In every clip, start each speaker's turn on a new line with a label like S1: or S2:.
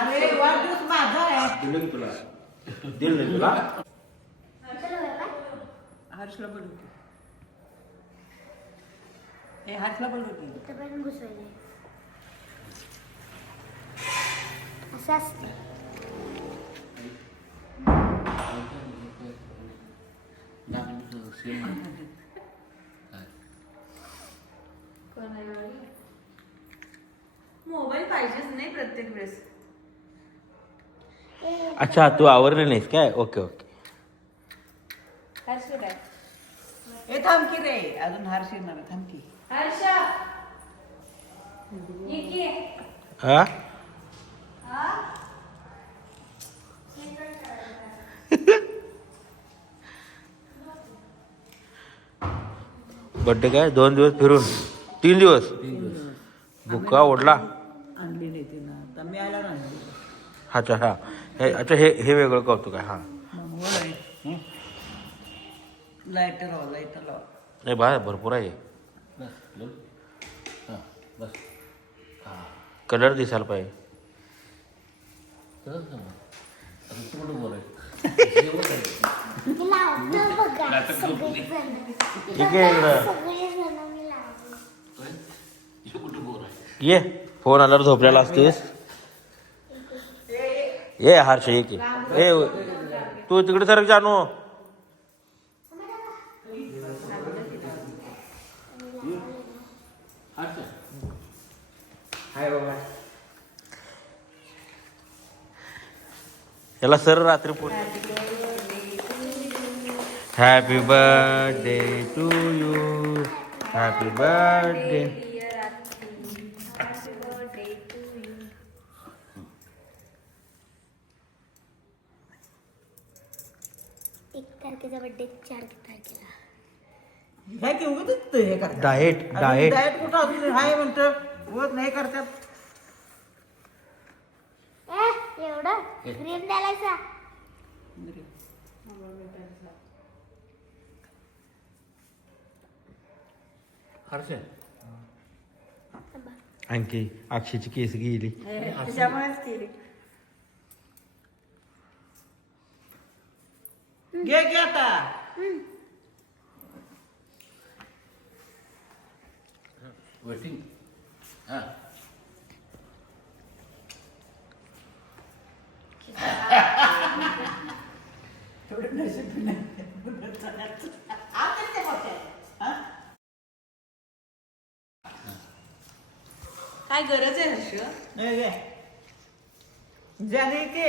S1: अरे वाढदिवस माझा आहे.
S2: दिलं की तुला. दिलं नाही तुला.
S1: हर्षला बोलवते हे हर्षला बोलवते
S3: पण घुसवले. असं असते.
S4: मोबाईल पाहिजेच नाही प्रत्येक वेळेस.
S2: अच्छा तू आवरले नाहीस काय? Okay okay.
S4: हर्ष काय
S1: हे थांब की रे. अजून हर्ष येणार आहे, थांब की.
S4: हर्षा. ये की.
S2: हा? बड्डे काय? दोन दिवस फिरून. तीन दिवस? बुक्का ओढला
S1: आणली नाही तिनं आता मी आल्यावर आणली
S2: अच्छा हा. हे अच्छा हे हे वेगळं कौतुक आहे हा.
S1: लावा लावा.
S2: नाही बा भरपूर आहे. कलर दिसायला पाहिजे.
S3: लावतो बघा सगळेजण.
S2: ठीक आहे इकडं. ये फोन आल्यावर झोपलेला असतेस. ये हर्ष ये की. ए तू तिकडे सर जाणू याला सर रात्री happy birthday to you happy birthday
S3: एक तारखेचा बड्डे चार तारखेला.
S1: हे की उगीच हे करतात.
S2: डाएट डाएट
S1: डाएट कुठं अजून हाय म्हणतं. होत नाही करतात.
S3: ए एवढं? क्रीम द्यायला
S2: आणखी अक्षयची केस गेली.
S4: त्याच्यामुळेच केली.
S1: घे घे आता थोडं नशीब नाही. आता ते होतंय. हा?
S4: काय गरज आहे हर्ष
S1: हे घे. झाली की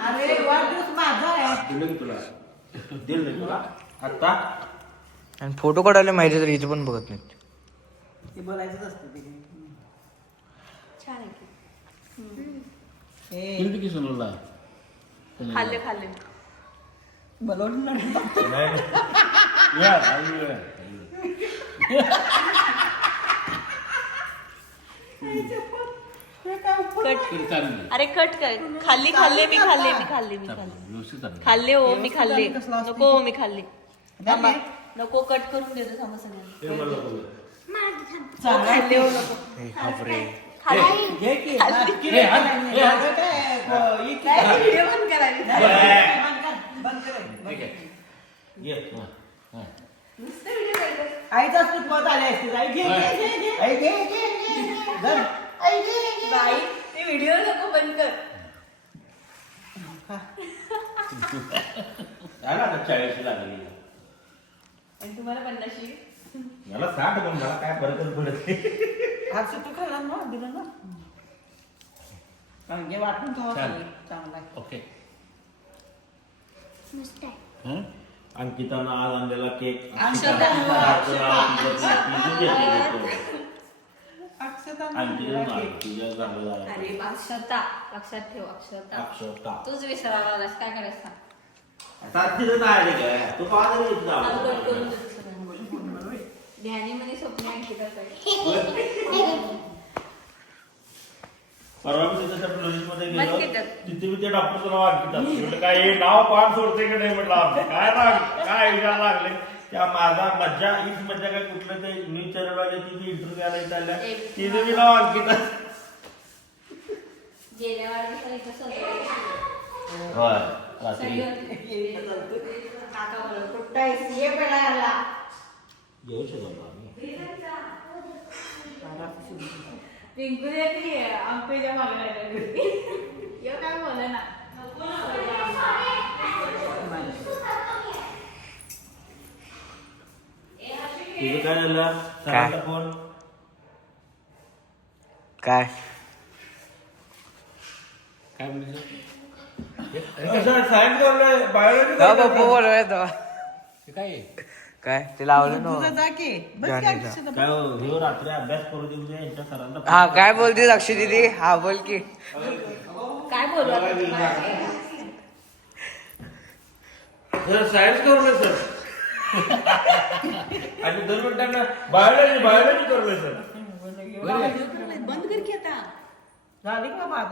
S4: अरे
S1: वाढदिवस माझा आहे.
S2: दिलं तुला. दिलं नाही तुला. आता?
S5: आणि फोटो काढायला माहिती तर इथे पण बघत नाहीत.
S1: ते बोलायचंच असतं ते
S4: छान आहे की.
S1: हे
S4: खाल्ले खाल्ले.
S1: बोलवलं ना.
S4: कट. अरे कट कर. खाल्ली खाल्ले मी खाल्ले मी खाल्ले मी खाल्ले. खाल्ले हो मी खाल्ले. नको हो मी खाल्ले. थांबा. नको कट करून देतो थांबा सगळ्यांना. खाल्ले हो नको. खाल्ले.
S1: हे, हे, हे, काय, ही
S4: व्हिडिओ बंद नुसतं व्हिडिओ
S1: आईचाच आले आई घे घे घे घे. आई घे घे घे घे.
S4: बाई. ते व्हिडिओ नको बंद कर.
S2: झाला आता चाळीस लागली.
S4: आणि तुम्हाला पन्नाशी
S2: मला साठ पण मला काय फरकच पडत नाही.
S1: आज तू खाल्ला ना दिलं ना? कारण जे वाटून खावा
S2: छान.
S1: चांगला आहे.
S2: ओके.
S3: मस्त आहे.
S2: हं? अंकितानं आज आणलेला केक.
S1: अंकिता. अक्षता
S2: अंकिता तुझ्या चांगलं झालं.
S4: अरे अक्षता. लक्षात ठेव अक्षता.
S2: अक्षता.
S4: तूच विसरायला लागलास काय करायचं सांग?
S2: नाही आली काय तू पाहत येत जा.
S4: आज कट करून देतो सगळ्यांना. ध्यानीमध्ये स्वप्न अंकितासाठी
S2: परवा मी तिथे त्या गेलो. तिथे मी त्या नाव अंकिता म्हटलं काय हे नाव पान सोडते की नाही? म्हटलं काय नाव काय विचार लागले? त्या माझा मज्जा हीच मज्जा काय कुठलं ते न्यूज चॅनल वाले ती इंटरव्ह्यू घ्यायला इथं आल्या. तिथे मी नाव अंकिता
S4: गेल्या वाढदिवसाला इथं.
S2: होय रात्री. शकतो आम्ही.
S4: देती काय बोले ना?
S2: तुझं काय झालं सरांचा फ़ोन
S5: काय
S2: काय म्हणजे सायन्स करलोय बायोलॉजी
S5: पप्पा
S2: काय
S5: काय ते लावलं ना
S1: तुझं जा की. बस की
S5: जाने
S2: काय हो, ह्यो रात्री अभ्यास करू देऊ दे यांच्या सरांना
S5: हा काय बोलते अक्षय दीदी हा बोल की
S4: काय बोलू आता?
S2: सर सायन्स करलोय सर आणि दोन मिनिटांना बायोलॉजी बायोलॉजी करलोय सर
S1: बंद कर की आता. झाली का बाबा?